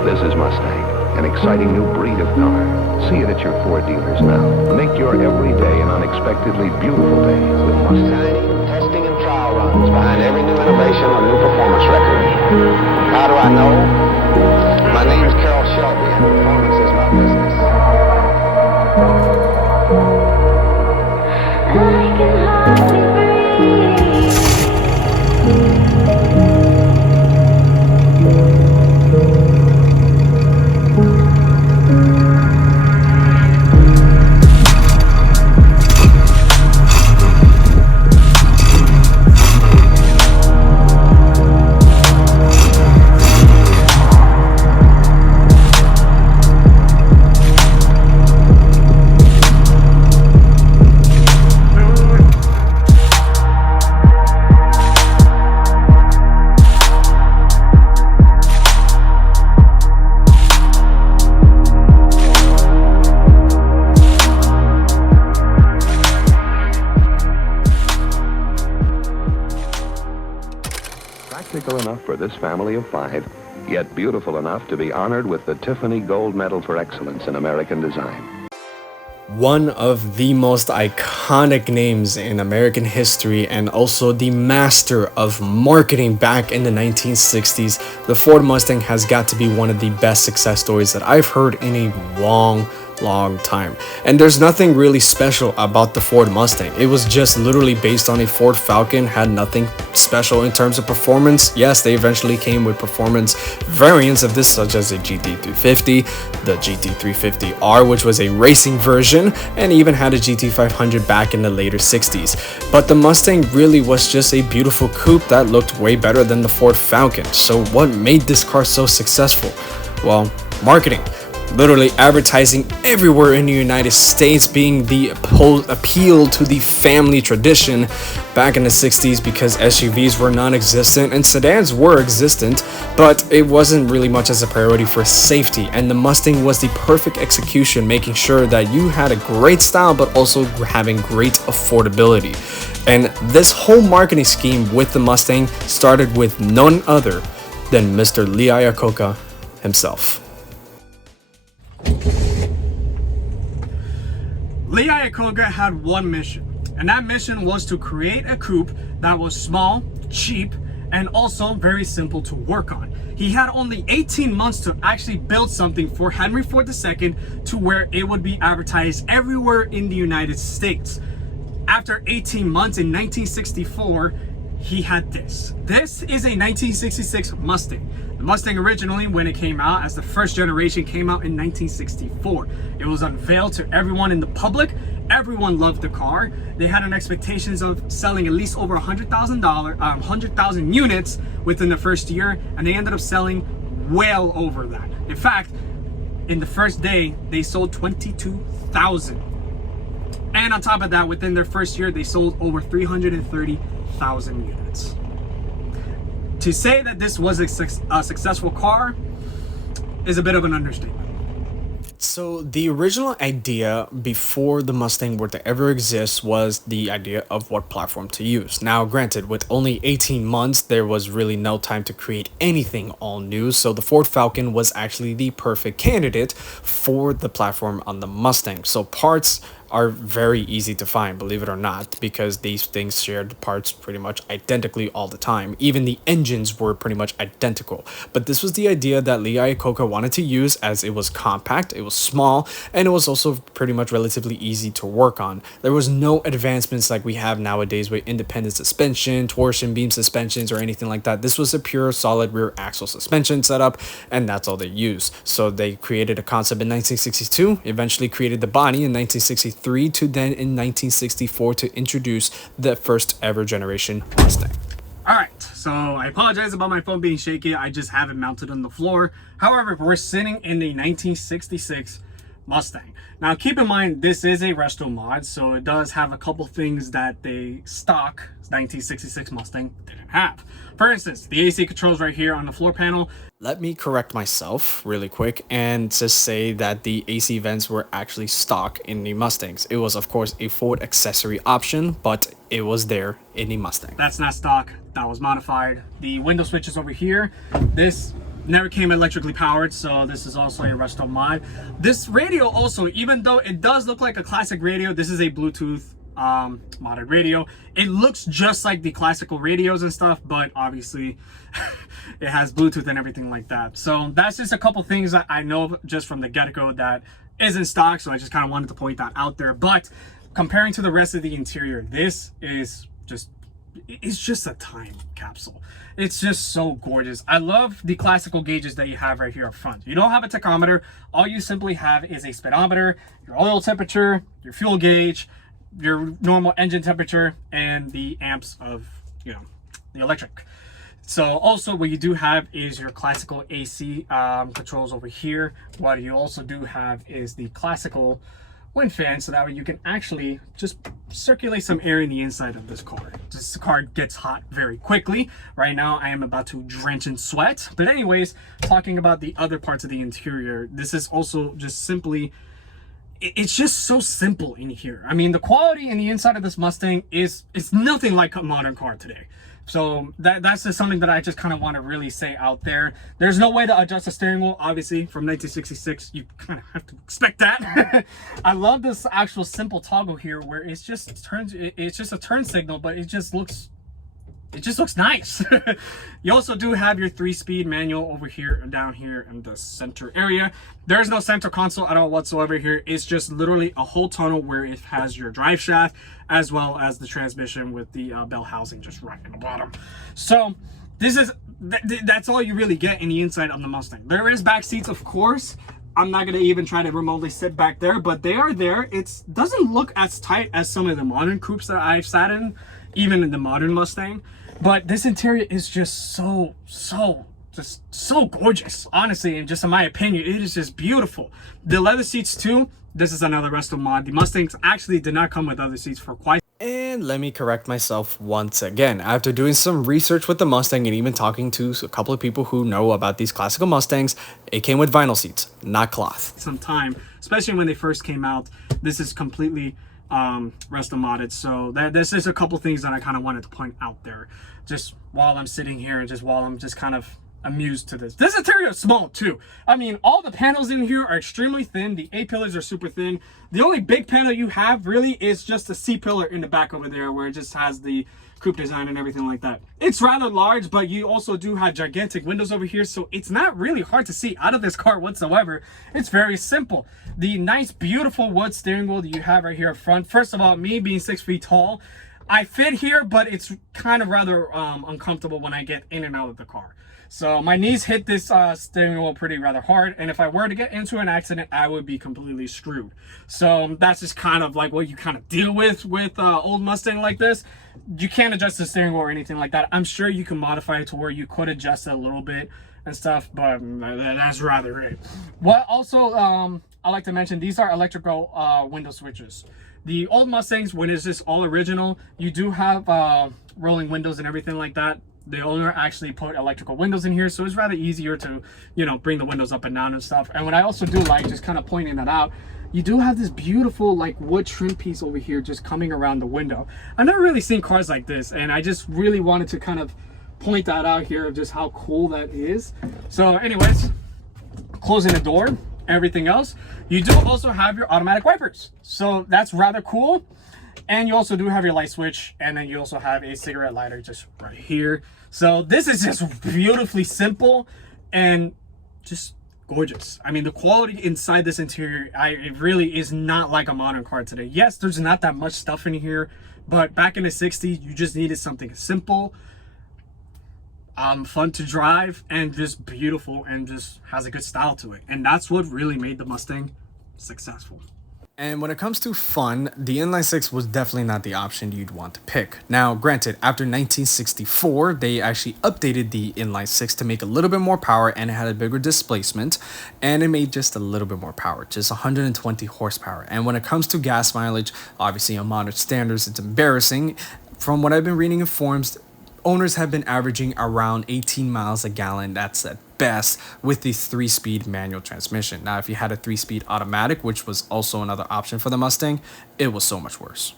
This is Mustang, an exciting new breed of car. See it at your Ford dealers now. Make your everyday an unexpectedly beautiful day with Mustang. Testing and trial runs behind every new innovation or new performance record. How do I know? My name's Carol Shelby, and performance is my business. I can hardly breathe. Practical enough for this family of 5, yet beautiful enough to be honored with the Tiffany Gold Medal for Excellence in American Design. One of the most iconic names in American history and also the master of marketing back in the 1960s, the Ford Mustang has got to be one of the best success stories that I've heard in a long time. And there's nothing really special about the Ford Mustang. It was just literally based on a Ford Falcon, had nothing special in terms of performance. Yes, they eventually came with performance variants of this, such as the GT350, the GT350R, which was a racing version, and even had a GT500 back in the later 60s. But the Mustang really was just a beautiful coupe that looked way better than the Ford Falcon. So what made this car so successful? Well, marketing. Literally advertising everywhere in the United States, being the appeal to the family tradition back in the 60s, because SUVs were non-existent and sedans were existent, but it wasn't really much as a priority for safety, and the Mustang was the perfect execution, making sure that you had a great style but also having great affordability. And this whole marketing scheme with the Mustang started with none other than Mr. Lee Iacocca himself. Lee Iacocca had one mission, and that mission was to create a coupe that was small, cheap, and also very simple to work on. He had only 18 months to actually build something for Henry Ford II to where it would be advertised everywhere in the United States. After 18 months in 1964, he had this. This is a 1966 Mustang. The Mustang originally, when it came out as the first generation, came out in 1964. It was unveiled to everyone in the public. Everyone loved the car. They had an expectations of selling at least over 100,000 units within the first year, and they ended up selling well over that. In fact, in the first day, they sold 22,000. And on top of that, within their first year, they sold over 330,000 units. To say that this was a successful car is a bit of an understatement. So the original idea before the Mustang were to ever exist was the idea of what platform to use. Now, granted, with only 18 months, there was really no time to create anything all new. So the Ford Falcon was actually the perfect candidate for the platform on the Mustang. So parts are very easy to find, believe it or not, because these things shared parts pretty much identically all the time. Even the engines were pretty much identical. But this was the idea that Lee Iacocca wanted to use, as it was compact, it was small, and it was also pretty much relatively easy to work on. There was no advancements like we have nowadays with independent suspension, torsion beam suspensions, or anything like that. This was a pure solid rear axle suspension setup, and that's all they used. So they created a concept in 1962, eventually created the body in 1963, to then in 1964 to introduce the first ever generation Mustang. Alright, so I apologize about my phone being shaky. I just have it mounted on the floor. However, we're sitting in the 1966 Mustang. Now keep in mind, this is a resto mod, so it does have a couple things that the stock 1966 Mustang didn't have. For instance, the AC controls right here on the floor panel. Let me correct myself really quick and just say that the AC vents were actually stock in the Mustangs. It was, of course, a Ford accessory option, but it was there in the Mustang. That's not stock, that was modified. The window switches over here, this never came electrically powered, so this is also a resto mod. This radio also, even though it does look like a classic radio, this is a Bluetooth modded radio. It looks just like the classical radios and stuff, but obviously it has Bluetooth and everything like that. So that's just a couple things that I know just from the get-go that isn't stock, so I just kind of wanted to point that out there. But comparing to the rest of the interior, this is just, it's just a time capsule. It's just so gorgeous. I love the classical gauges that you have right here up front. You don't have a tachometer. All you simply have is a speedometer, your oil temperature, your fuel gauge, your normal engine temperature, and the amps of, you know, the electric. So also what you do have is your classical AC controls over here. What you also do have is the classical wind fan, so that way you can actually just circulate some air in the inside of this car. This car gets hot very quickly. Right now I am about to drench in sweat. But anyways, talking about the other parts of the interior, this is also just simply, it's just so simple in here. I mean, the quality in the inside of this Mustang is, it's nothing like a modern car today. So that's just something that I just kind of want to really say out there. There's no way to adjust the steering wheel, obviously, from 1966. You kind of have to expect that. I love this actual simple toggle here where it's just turns, it's just a turn signal, but it just looks nice. You also do have your 3-speed manual over here and down here in the center area. There's no center console at all whatsoever here. It's just literally a whole tunnel where it has your drive shaft as well as the transmission with the bell housing just right in the bottom. So this is, that's all you really get in the inside of the Mustang. There is back seats, of course. I'm not going to even try to remotely sit back there, but they are there. It doesn't look as tight as some of the modern coupes that I've sat in, even in the modern Mustang. But this interior is just so gorgeous, honestly, and just in my opinion, it is just beautiful. The leather seats too, this is another resto mod. The Mustangs actually did not come with leather seats for quite. And let me correct myself once again. After doing some research with the Mustang and even talking to a couple of people who know about these classical Mustangs, it came with vinyl seats, not cloth. Some time, especially when they first came out. This is completely resto modded, so this is a couple things that I kind of wanted to point out there just while I'm sitting here and just while I'm just kind of amused to this. This interior is small too. I mean, all the panels in here are extremely thin. The A-pillars are super thin. The only big panel you have really is just the C-pillar in the back over there where it just has the coupe design and everything like that. It's rather large, but you also do have gigantic windows over here, so it's not really hard to see out of this car whatsoever. It's very simple. The nice, beautiful wood steering wheel that you have right here up front. First of all, me being 6 feet tall, I fit here, but it's kind of rather uncomfortable when I get in and out of the car. So my knees hit this steering wheel pretty rather hard, and if I were to get into an accident, I would be completely screwed. So that's just kind of like what you kind of deal with old Mustang like this. You can't adjust the steering wheel or anything like that. I'm sure you can modify it to where you could adjust it a little bit and stuff, but that's rather it. What also I like to mention, these are electrical window switches. The old Mustangs, when it's just all original, you do have rolling windows and everything like that. The owner actually put electrical windows in here, so it's rather easier to, you know, bring the windows up and down and stuff. And what I also do like, just kind of pointing that out, you do have this beautiful like wood trim piece over here just coming around the window. I've never really seen cars like this, and I just really wanted to kind of point that out here of just how cool that is. So anyways, closing the door, everything else, you do also have your automatic wipers, so that's rather cool. And you also do have your light switch, and then you also have a cigarette lighter just right here. So this is just beautifully simple and just gorgeous. I mean, the quality inside this interior, it really is not like a modern car today. Yes, there's not that much stuff in here, but back in the 60s, you just needed something simple, fun to drive, and just beautiful, and just has a good style to it. And that's what really made the Mustang successful. And when it comes to fun, the inline six was definitely not the option you'd want to pick. Now, granted, after 1964, they actually updated the inline six to make a little bit more power, and it had a bigger displacement, and it made just a little bit more power, just 120 horsepower. And when it comes to gas mileage, obviously on modern standards, it's embarrassing. From what I've been reading in forums, owners have been averaging around 18 miles a gallon. That's at best with the 3-speed manual transmission. Now, if you had a 3-speed automatic, which was also another option for the Mustang, it was so much worse.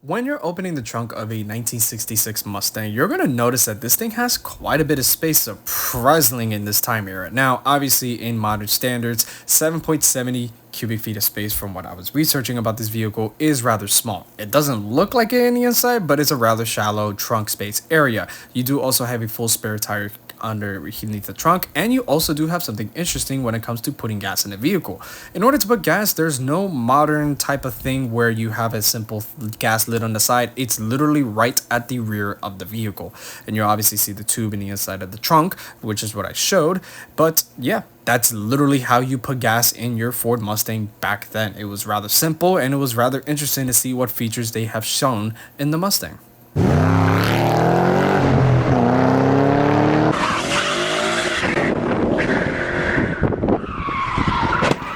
When you're opening the trunk of a 1966 Mustang, you're going to notice that this thing has quite a bit of space, surprisingly, in this time era. Now, obviously, in modern standards, 7.70 cubic feet of space from what I was researching about this vehicle is rather small. It doesn't look like it on the inside, but it's a rather shallow trunk space area. You do also have a full spare tire underneath the trunk, and you also do have something interesting when it comes to putting gas in the vehicle. In order to put gas, there's no modern type of thing where you have a simple gas lid on the side. It's literally right at the rear of the vehicle, and you obviously see the tube in the inside of the trunk, which is what I showed. But yeah, that's literally how you put gas in your Ford Mustang back then. It was rather simple, and it was rather interesting to see what features they have shown in the Mustang.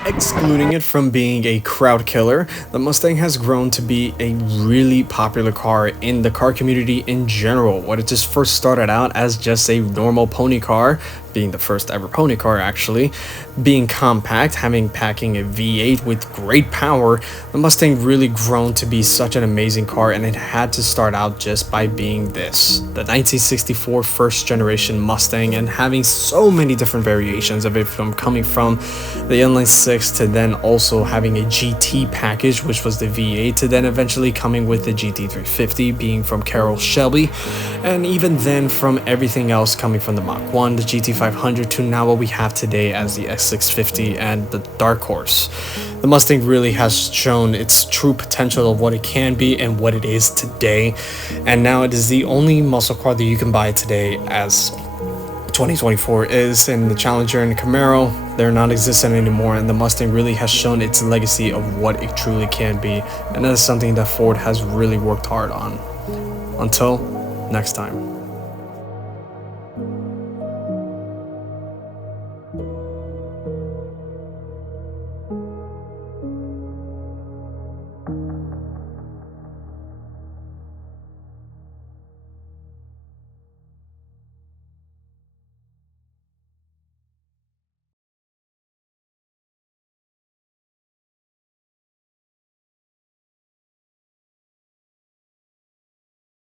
Excluding it from being a crowd killer, the Mustang has grown to be a really popular car in the car community in general. What it just first started out as just a normal pony car, being the first ever pony car actually, being compact, packing a V8 with great power, the Mustang really grown to be such an amazing car, and it had to start out just by being this, the 1964 first generation Mustang, and having so many different variations of it, from coming from the inline six to then also having a GT package, which was the V8, to then eventually coming with the GT350 being from Carroll Shelby, and even then from everything else coming from the Mach 1, the GT500, to now what we have today as the X650 and the Dark Horse. The Mustang really has shown its true potential of what it can be and what it is today, and now it is the only muscle car that you can buy today as 2024 is. In the Challenger and the Camaro, they're not existent anymore, and the Mustang really has shown its legacy of what it truly can be, and that is something that Ford has really worked hard on. Until next time.